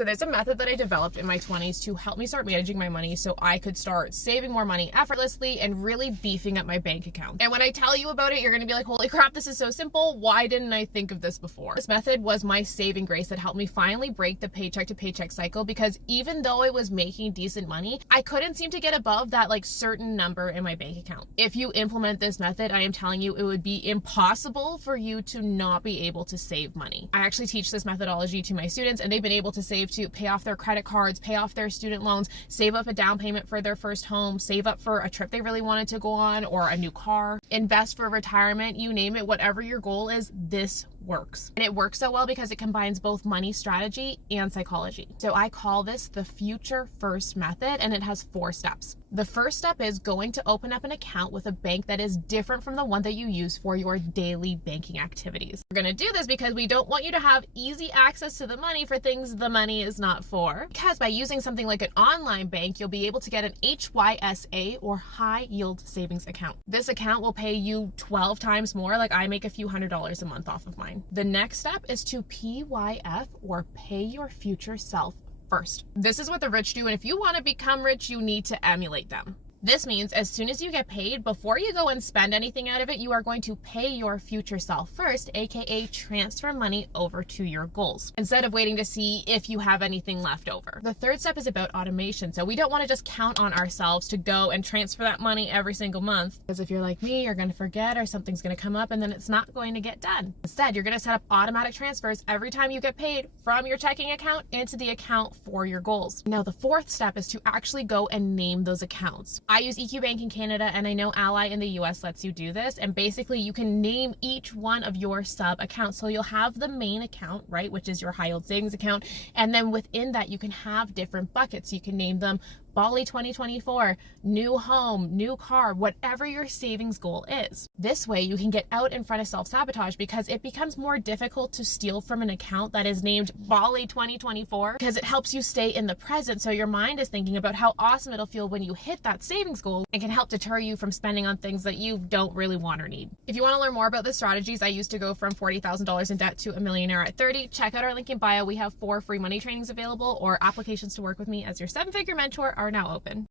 So there's a method that I developed in my 20s to help me start managing my money so I could start saving more money effortlessly and really beefing up my bank account. And when I tell you about it, you're gonna be like, holy crap, this is so simple. Why didn't I think of this before? This method was my saving grace that helped me finally break the paycheck to paycheck cycle, because even though I was making decent money, I couldn't seem to get above that like certain number in my bank account. If you implement this method, I am telling you, it would be impossible for you to not be able to save money. I actually teach this methodology to my students, and they've been able to save to pay off their credit cards, pay off their student loans, save up a down payment for their first home, save up for a trip they really wanted to go on or a new car, invest for retirement, you name it, whatever your goal is, this works. And it works so well because it combines both money strategy and psychology. So I call this the future first method, and it has 4 steps. The first step is going to open up an account with a bank that is different from the one that you use for your daily banking activities. We're going to do this because we don't want you to have easy access to the money for things the money is not for. Because by using something like an online bank, you'll be able to get an HYSA or high yield savings account. This account will pay you 12 times more. Like I make a few $100s a month off of mine. The next step is to PYF, or pay your future self first. This is what the rich do, and if you want to become rich, you need to emulate them. This means as soon as you get paid, before you go and spend anything out of it, you are going to pay your future self first, aka transfer money over to your goals, instead of waiting to see if you have anything left over. The third step is about automation. So we don't want to just count on ourselves to go and transfer that money every single month, because if you're like me, you're going to forget or something's going to come up and then it's not going to get done. Instead, you're going to set up automatic transfers every time you get paid from your checking account into the account for your goals. Now, the fourth step is to actually go and name those accounts. I use EQ Bank in Canada, and I know Ally in the US lets you do this. And basically you can name each one of your sub accounts. So you'll have the main account, right, which is your high yield savings account. And then within that, you can have different buckets. You can name them Bali 2024, new home, new car, whatever your savings goal is. This way you can get out in front of self-sabotage, because it becomes more difficult to steal from an account that is named Bali 2024, because it helps you stay in the present. So your mind is thinking about how awesome it'll feel when you hit that savings goal, and can help deter you from spending on things that you don't really want or need. If you want to learn more about the strategies I used to go from $40,000 in debt to a millionaire at 30, check out our link in bio. We have 4 free money trainings available, or applications to work with me as your 7-figure mentor are now open.